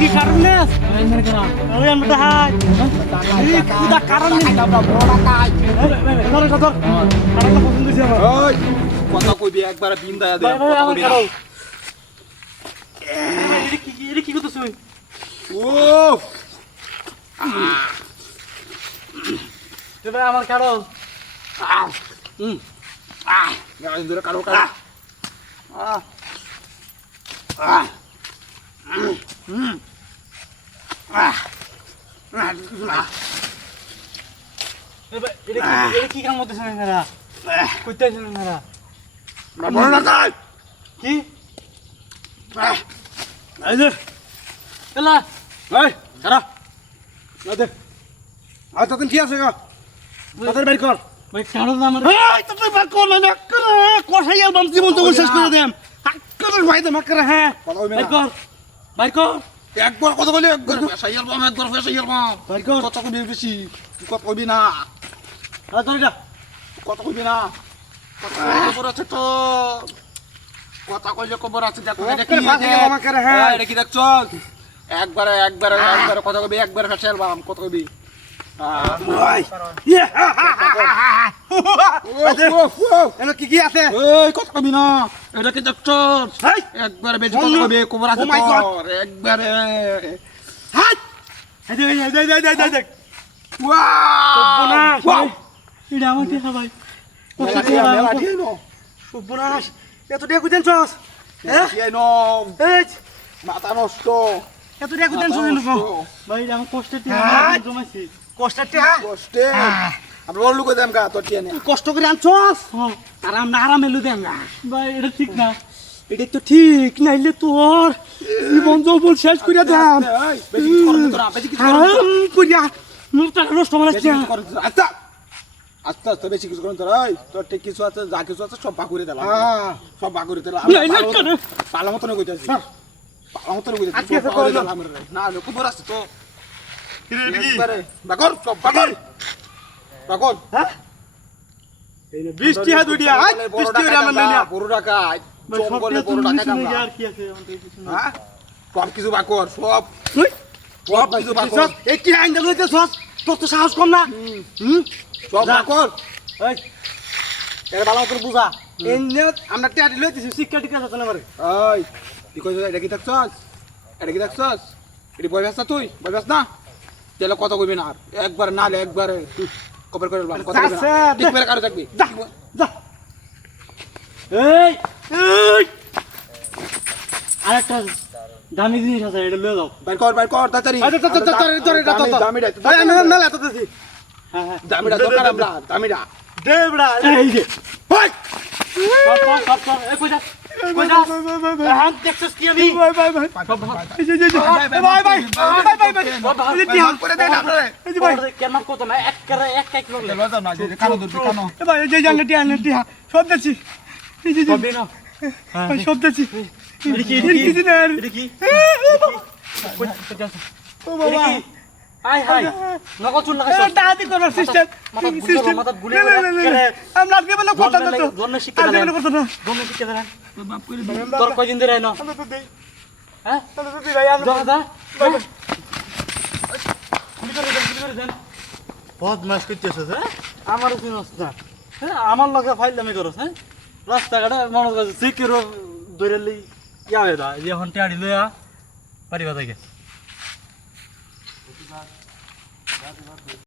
কি কারণ নেই ওই আমরা হাই এই কুদা কারণ নেই আমরা বড় কাজ ধর ধর কারণ পছন্দ হইছে আমার ওই কথা কইবি একবার বিন দায়া দে কথা কইবি না এটা কি করতেছ ও এবার আমার কারণ গাড়ি ধরে কারো কারো এটা কি কাম করতেছ না কইতে আছেন না বড় না কাজ কি এই যে এলা এই খারা না দে আর তখন কি আছে গো তাদের বের কর ওই কারণ আমার এই তো তুই বের কর না করে কোথায় এলবাম জীবন তো শেষ করে দেম করে ভাই দে মাকরে হ্যাঁ কথা কইবি বাইর কর বাইর কর একবার কথা বলি একবার ফেসাই এলবাম একবার ফেসাই এলবাম বাইর কর কথা কইবি বেশি তুই কথা কইবি না আর ধরে যা কথা কইবি না কথা খবর আছে তো কথা কইলে খবর আছে দেখো এটা কি হ্যাঁ এটা কি দেখছ একবারে একবারে একবারে কথা কইবি একবারে ফেসাই এলবাম কথা কইবি কি কি আছে এই কথা কবি না এটা কি ডক্টর একবারে বেশি কথা কবি খবর আছে তোর একবারে হাট দেখ ওয়াও এটা আমার দেখা ভাই সর্বনাশ এত টাকা কুদেন চস হ্যাঁ এই মাথা নষ্ট এত টাকা কুদেন চস ভাই আমার কষ্টের টাকা জমাইছি কষ্টের টাকা কষ্টে আমরা বড় লোক দেম গা তোর টিয়ানে কষ্ট করে আনছস আর আমরা আরামে লু দেম না ভাই এটা ঠিক না এটা তো ঠিক নাইলে তোর জীবন যৌবন শেষ করিয়া দাম বেশি কিছু করবি তোরা বেশি কিছু করবি করিয়া মুখটা নষ্ট মানে আচ্ছা আস্তে আস্তে বেশি কিছু করেন তোরা তোর ঠিক কিছু আছে যা কিছু আছে সব বাকুরে দিলাম সব বাকুরে দিলাম পালা মতন কইতাছি পালা মতন কইতাছি না খবর আছে তো একবারে বাকর সব বাকর বাকর হ্যাঁ এই 20 টাকা দুইটা 20 টাকা আমরা নেই না বড় টাকা জঙ্গলে বড় টাকা দাম আর কি আছে আমাদের কিছু না হ্যাঁ সব কিছু বাকর সব সব কিছু বাকর এই কি আইন দিতে সস তোর তো সাহস কম না সব বাকর এই এটা ভালো করে বুঝা এনে আমরা টিয়াটি লইতেছি শিক্ষা টিকা আছে না মারে এই তুই কই এটা কি দেখছস এটা কি দেখছস এটি বই ভাষা তুই বই ভাষ না তেলে কত কইবি না একবার নালে একবারে কবর করে বল কত কইবি না ঠিক করে কারো থাকবি যা যা এই এই আরেকটা দামি জিনিস আছে এটা লয়ে যাও বাইর কর তাড়াতাড়ি দামিটা ভাই আমি মেলা তো দিছি হ্যাঁ হ্যাঁ দামিটা দরকার আমরা দামিটা দে বড়া এই যে ভাই সব এই কইজা হ্যাঁ দেখছস কি আমি ভাই করে দে না রে এই যে ভাই কেন কত না এক করে এক এক লোক লও যাও না যে কানো ধরবি কানো ভাই এই যে জানলে সব দেখছি এই যে সব না ভাই সব দেখছি এটা কি ও বাবা হাই হাই নকল চুন লাগাইছ দাদি করার সিস্টেম মাথা গুলে আমরা আজকে বলে কথা না তো জন্য শিক্ষা দেন জন্য শিক্ষা দেন বাপ করে তোর কয়দিন ধরে আইনো আমরা তো দেই হ্যাঁ আমরা তো দেই ভাই আমরা দাদা বহুত মাস করতেছস হ্যাঁ আমারও চিনস না হ্যাঁ আমার লগে ফাইলদামি করস হ্যাঁ রাস্তাঘাটে মানুষ কাছে সিকিরো ধরে লই ইয়া হয়ে দা এখন টিয়াড়ি লইয়া পারিবা থেকে